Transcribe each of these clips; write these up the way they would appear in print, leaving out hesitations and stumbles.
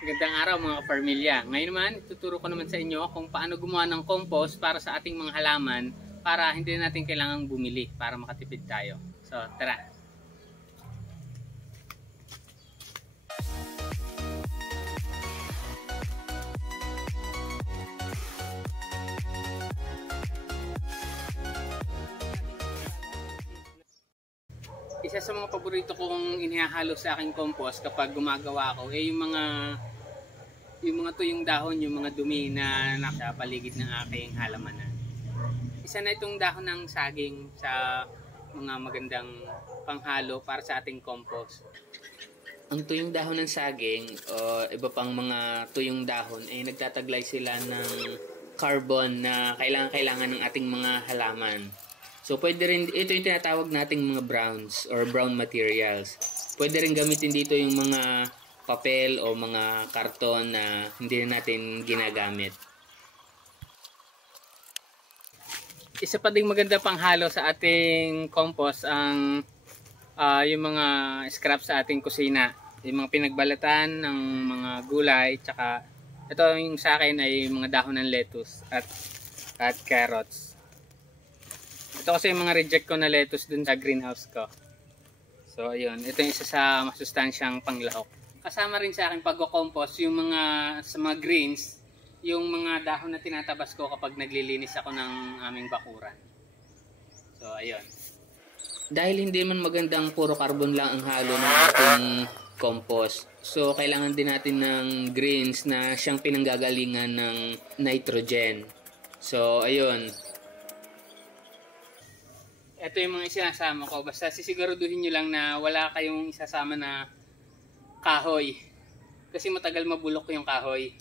Magandang araw mga kapamilya. Ngayon naman, ituturo ko naman sa inyo kung paano gumawa ng compost para sa ating mga halaman para hindi natin kailangang bumili para makatipid tayo. So, tara! Isa sa mga paborito kong inihahalo sa aking compost kapag gumagawa ako ay yung mga tuyong dahon, yung mga dumi na nasa paligid ng aking halamanan. Isa na itong dahon ng saging sa mga magandang panghalo para sa ating compost. Ang tuyong dahon ng saging o iba pang mga tuyong dahon ay nagtataglay sila ng carbon na kailangan ng ating mga halaman. So pwede rin, ito yung tinatawag nating mga browns or brown materials. Pwede rin gamitin dito yung mga papel o mga karton na hindi na natin ginagamit. Isa pa ding maganda pang halo sa ating compost ang yung mga scrap sa ating kusina. Yung mga pinagbalatan ng mga gulay, tsaka ito yung sa akin ay mga dahon ng lettuce at carrots. Ito kasi yung mga reject ko na lettuce dun sa greenhouse ko. So ayun, ito yung isa sa masustansyang panglahok. Kasama rin sa akin pag-compost yung sa mga greens, yung mga dahon na tinatabas ko kapag naglilinis ako ng aming bakuran. So ayun. Dahil hindi man magandang puro carbon lang ang halo ng ating compost, so kailangan din natin ng greens na siyang pinanggagalingan ng nitrogen. So ayun. Ito yung mga isinasama ko. Basta sisiguraduhin nyo lang na wala kayong isasama na kahoy. Kasi matagal mabulok yung kahoy.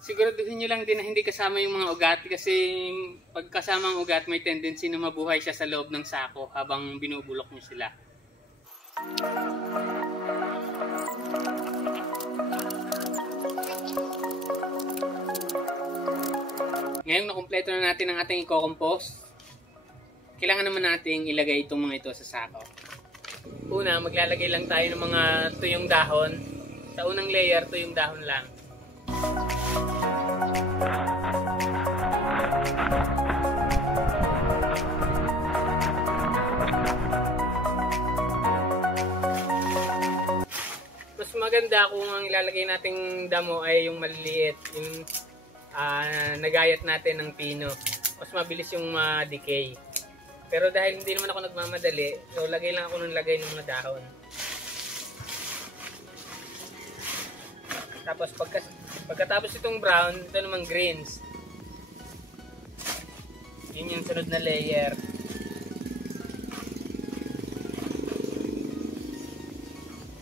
Siguraduhin nyo lang din na hindi kasama yung mga ugat. Kasi pag kasama ang ugat, may tendency na mabuhay siya sa loob ng sako habang binubulok nyo sila. Ngayon nakumpleto na natin ang ating i-compost. Kailangan naman nating ilagay itong mga ito sa sako. Una, maglalagay lang tayo ng mga tuyong dahon. Sa unang layer, tuyong dahon lang. Mas maganda kung ang ilalagay nating damo ay yung maliliit, yung nagayat natin ng pino. Mas mabilis yung ma-decay. Pero dahil hindi naman ako nagmamadali, so lagay lang ako ng lagay ng mga dahon. Tapos pagkatapos itong brown, ito naman greens. Yun yung sunod na layer.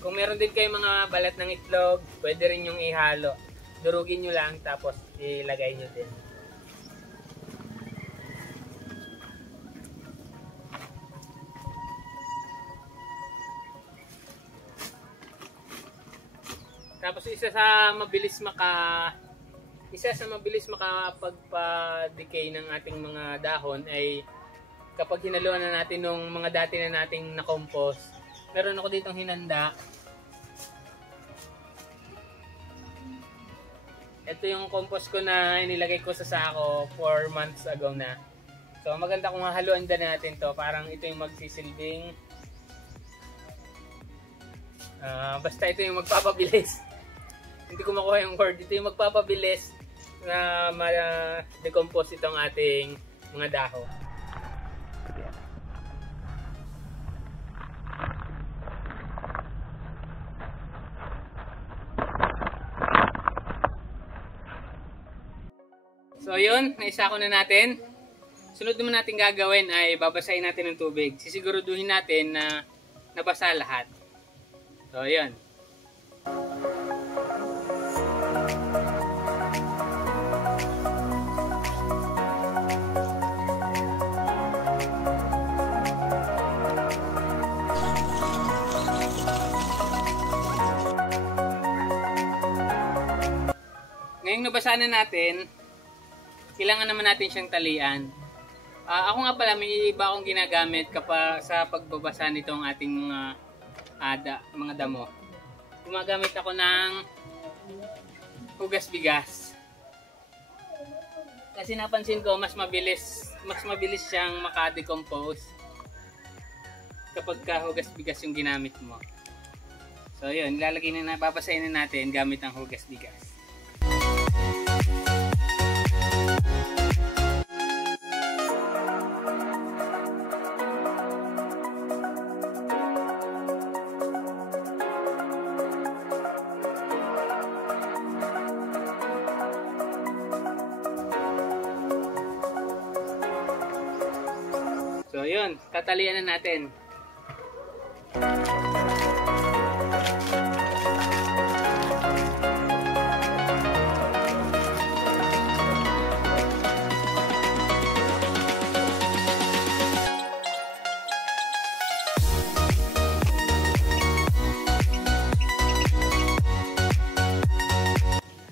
Kung meron din kayo mga balat ng itlog, pwede rin yung ihalo. Durugin nyo lang tapos ilagay nyo din. Tapos isa sa mabilis makapagpa-decay ng ating mga dahon ay kapag hinaluan na natin ng mga dati na nating na-compost. Meron ako ditong hinanda. Ito yung compost ko na inilagay ko sa sako 4 months ago na. So maganda kung haluan din natin to. Parang ito yung magsisilbing basta ito yung magpapabilis. Hindi ko makuha yung word. Ito yung magpapabilis na ma-decompose itong ating mga dahon. So yun, naisako na natin. Sunod naman natin gagawin ay babasahin natin ng tubig. Sisiguraduhin natin na nabasa lahat. So yun. Ngayong nabasa na natin, kailangan naman natin siyang talian. Ako nga pala, may iba akong ginagamit sa pagbabasa nitong ating mga damo. Gumagamit ako ng hugas bigas. Kasi napansin ko mas mabilis siyang maka-decompose kapag hugas bigas yung ginamit mo. So yun, babasahin na natin gamit ang hugas bigas. So yun, tatalian na natin.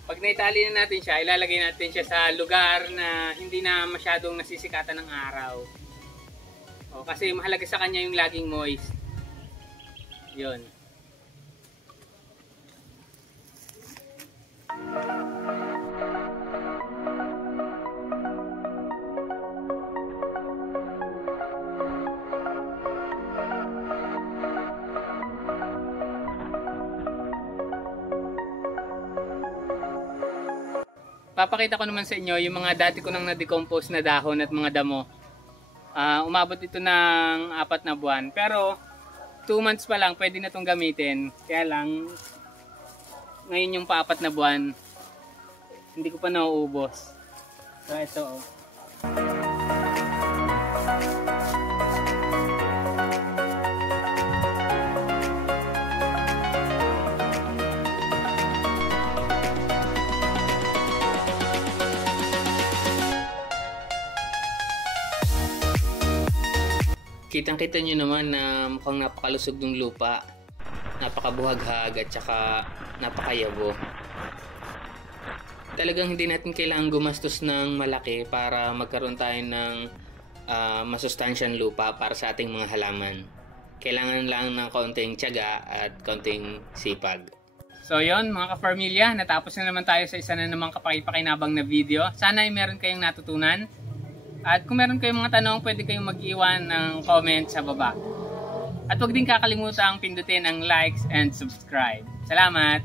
Pag naitali na natin siya, ilalagay natin siya sa lugar na hindi na masyadong nasisikatan ng araw. O, kasi mahalaga sa kanya yung laging moist. Yun. Papakita ko naman sa inyo yung mga dati ko nang na-decompose na dahon at mga damo. Umabot ito ng 4 na buwan. Pero 2 months pa lang pwede na itong gamitin. Kaya lang ngayon yung pa-4 na buwan hindi ko pa nauubos. So ito oh. Kitang-kita nyo naman na mukhang napakalusog ng lupa, napakabuhaghag at saka napakayabo. Talagang hindi natin kailangan gumastos ng malaki para magkaroon tayo ng masustansyang lupa para sa ating mga halaman. Kailangan lang ng kaunting tiyaga at kaunting sipag. So yon mga ka-Farmilya, natapos na naman tayo sa isa na namang kapakipakinabang na video. Sana ay meron kayong natutunan. At kung meron kayong mga tanong, pwede kayong mag-iwan ng comment sa baba. At huwag din kakalimutan pindutin ang likes and subscribe. Salamat!